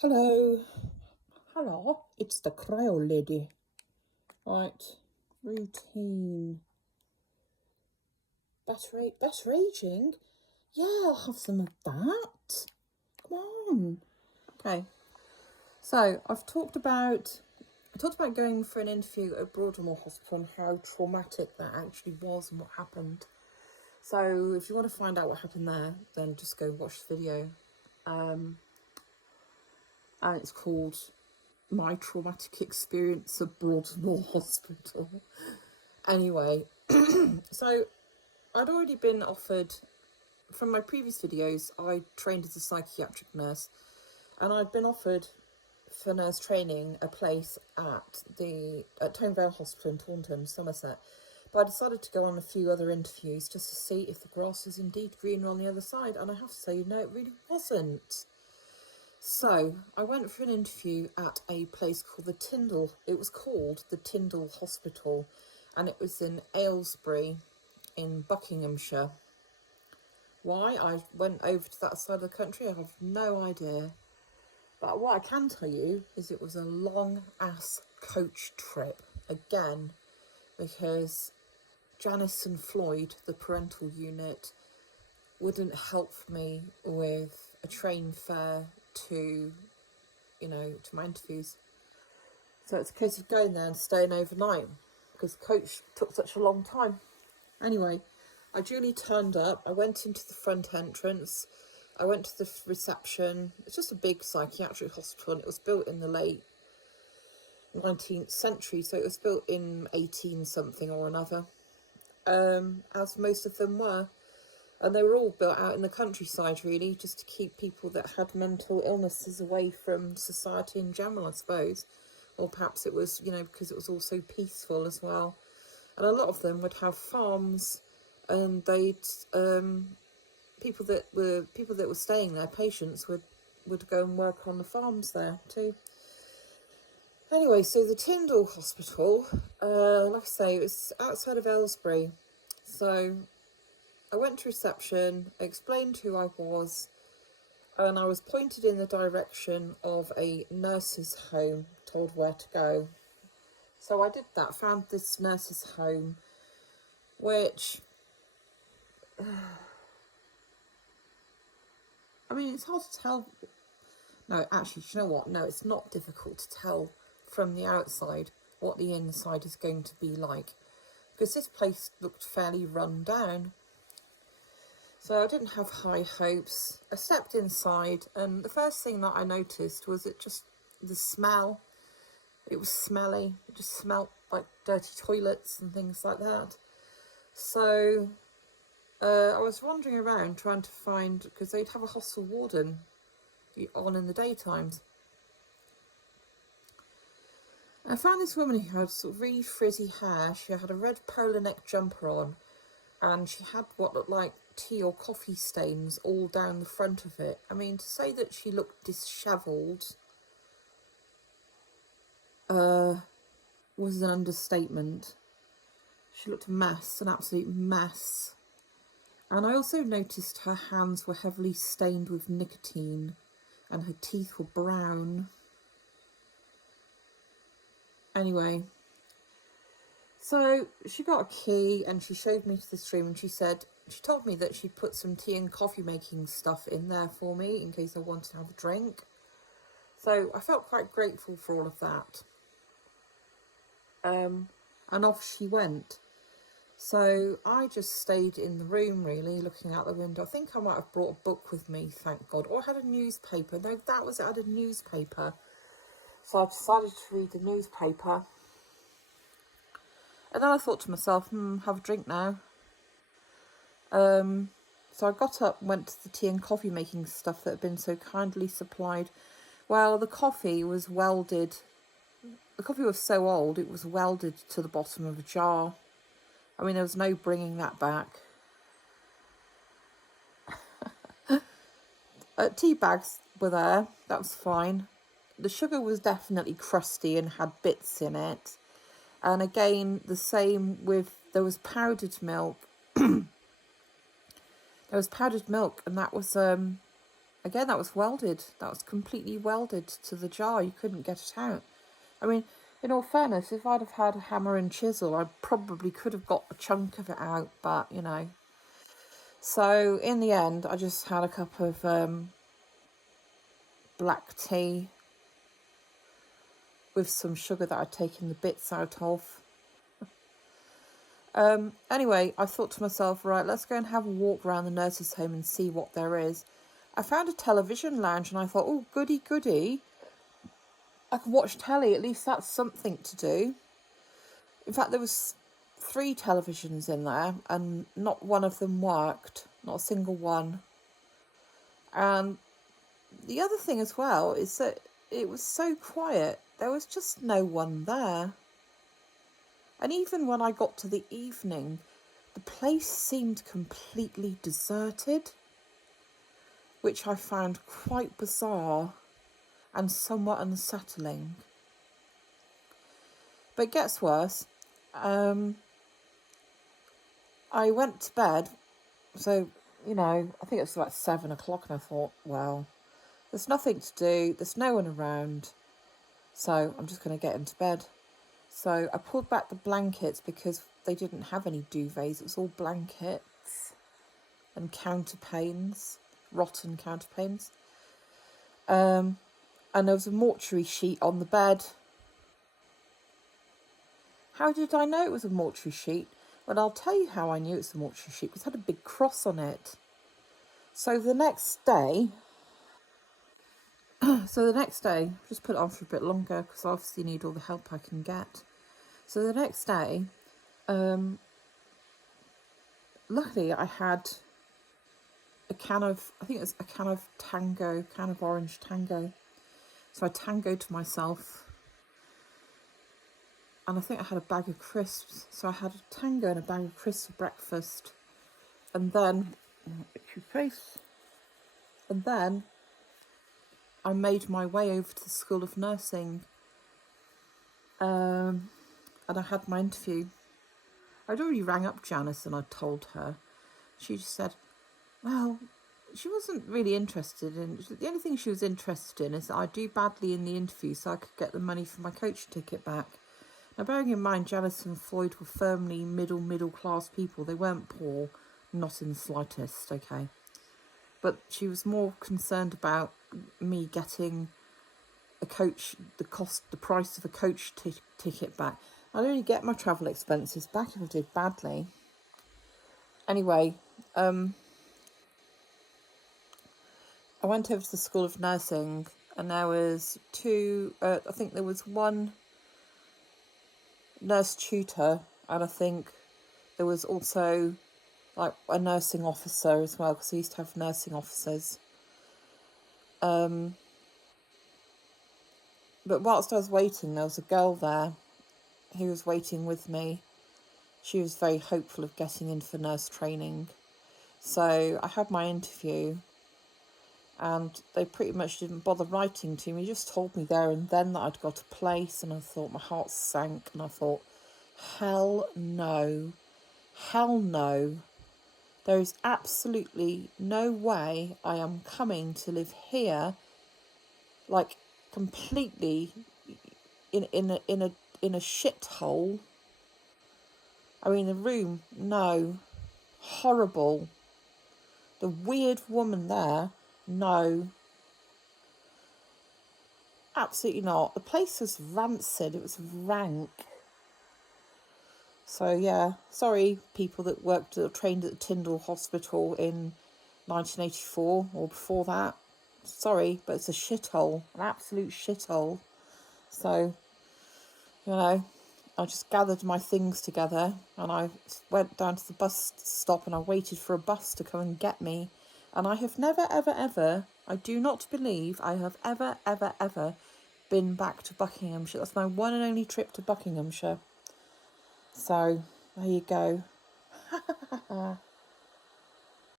Hello. Hello. It's the cryo lady. Right. Routine. Better aging? Yeah, I'll have some of that. Come on. Okay. So I talked about going for an interview at Broadmoor Hospital and how traumatic that actually was and what happened. So if you want to find out what happened there, then just go watch the video. And it's called My Traumatic Experience at Broadmoor Hospital. Anyway, so I'd already been offered, from my previous videos, I trained as a psychiatric nurse, and I'd been offered for nurse training a place at Tindall Hospital in Taunton, Somerset. But I decided to go on a few other interviews just to see if the grass was indeed greener on the other side, and I have to say, no, it really wasn't. So I went for an interview at a place called it was called the Tindall Hospital, and it was in Aylesbury in Buckinghamshire. Why I went over to that side of the country, I have no idea. But what I can tell you is it was a long ass coach trip again, because Janice and Floyd, the parental unit, wouldn't help me with a train fare to my interviews. So it's a case of going there and staying overnight because the coach took such a long time. Anyway, I duly turned up. I went into the front entrance. I went to the reception. It's just a big psychiatric hospital, and it was built in the late 19th century, so it was built in 18 something or another, as most of them were. And they were all built out in the countryside, really, just to keep people that had mental illnesses away from society in general, I suppose. Or perhaps it was, because it was all so peaceful as well. And a lot of them would have farms, and they'd people that were staying there, patients, would go and work on the farms there too. Anyway, so the Tindall Hospital, like I say, it was outside of Aylesbury. So I went to reception, explained who I was, and I was pointed in the direction of a nurse's home, told where to go. So I did that, found this nurse's home, which, I mean, it's hard to tell. No, actually, you know what? No, it's not difficult to tell from the outside what the inside is going to be like, because this place looked fairly run down. So I didn't have high hopes. I stepped inside, and the first thing that I noticed was the smell. It was smelly. It just smelled like dirty toilets and things like that. So I was wandering around trying to find, because they'd have a hostel warden on in the daytimes. I found this woman who had sort of really frizzy hair. She had a red polo neck jumper on, and she had what looked like tea or coffee stains all down the front of it. I mean, to say that she looked dishevelled was an understatement. She looked a mess, an absolute mess. And I also noticed her hands were heavily stained with nicotine, and her teeth were brown. Anyway, so she got a key and she showed me to this room, and she told me that she'd put some tea and coffee making stuff in there for me in case I wanted to have a drink. So I felt quite grateful for all of that. And off she went. So I just stayed in the room, really, looking out the window. I think I might have brought a book with me, thank God. Or I had a newspaper. No, that was it. I had a newspaper. So I decided to read the newspaper. And then I thought to myself, have a drink now. So I got up and went to the tea and coffee making stuff that had been so kindly supplied. Well, the coffee was welded. The coffee was so old, it was welded to the bottom of a jar. I mean, there was no bringing that back. Tea bags were there, that was fine. The sugar was definitely crusty and had bits in it. And again, the same there was powdered milk. There was powdered milk, and that was again, that was welded. That was completely welded to the jar. You couldn't get it out. I mean, in all fairness, if I'd have had a hammer and chisel, I probably could have got a chunk of it out, but, you know. So, in the end, I just had a cup of black tea with some sugar that I'd taken the bits out of. Anyway, I thought to myself, right, let's go and have a walk around the nurses' home and see what there is. I found a television lounge and I thought, oh, goody, goody. I can watch telly, at least that's something to do. In fact, there was 3 televisions in there and not one of them worked, not a single one. And the other thing as well is that it was so quiet, there was just no one there. And even when I got to the evening, the place seemed completely deserted, which I found quite bizarre and somewhat unsettling. But it gets worse. I went to bed, so, you know, I think it was about 7 o'clock, and I thought, well, there's nothing to do, there's no one around, so I'm just going to get into bed. So I pulled back the blankets because they didn't have any duvets, it was all blankets and counterpanes, rotten counterpanes. And there was a mortuary sheet on the bed. How did I know it was a mortuary sheet? Well, I'll tell you how I knew it was a mortuary sheet, because it had a big cross on it. So the next day, just put it on for a bit longer because I obviously need all the help I can get. So the next day, luckily I had a can of orange Tango. So I tangoed to myself. And I think I had a bag of crisps. So I had a Tango and a bag of crisps for breakfast. And then, I made my way over to the School of Nursing. And I had my interview. I'd already rang up Janice and I told her. She just said, well, she wasn't really interested in... The only thing she was interested in is that I do badly in the interview so I could get the money for my coach ticket back. Now, bearing in mind, Janice and Floyd were firmly middle class people. They weren't poor, not in the slightest, okay? But she was more concerned about me getting a coach, the price of a coach ticket back. I'd only get my travel expenses back if I did badly. Anyway, I went over to the School of Nursing and there was I think there was one nurse tutor, and I think there was also like a nursing officer as well, because I used to have nursing officers. But whilst I was waiting, there was a girl there who was waiting with me. She was very hopeful of getting in for nurse training. So I had my interview and they pretty much didn't bother writing to me, just told me there and then that I'd got a place, and I thought, my heart sank, and I thought, hell no, there is absolutely no way I am coming to live here, like completely in a shithole. I mean, the room, no, horrible. The weird woman there, no, absolutely not. The place was rancid, it was rank. So yeah, sorry people that worked or trained at the Tindall Hospital in 1984 or before that. Sorry, but it's a shithole, an absolute shithole. So, you know, I just gathered my things together and I went down to the bus stop and I waited for a bus to come and get me. And I have never, ever, I do not believe I have ever, been back to Buckinghamshire. That's my one and only trip to Buckinghamshire. So, there you go.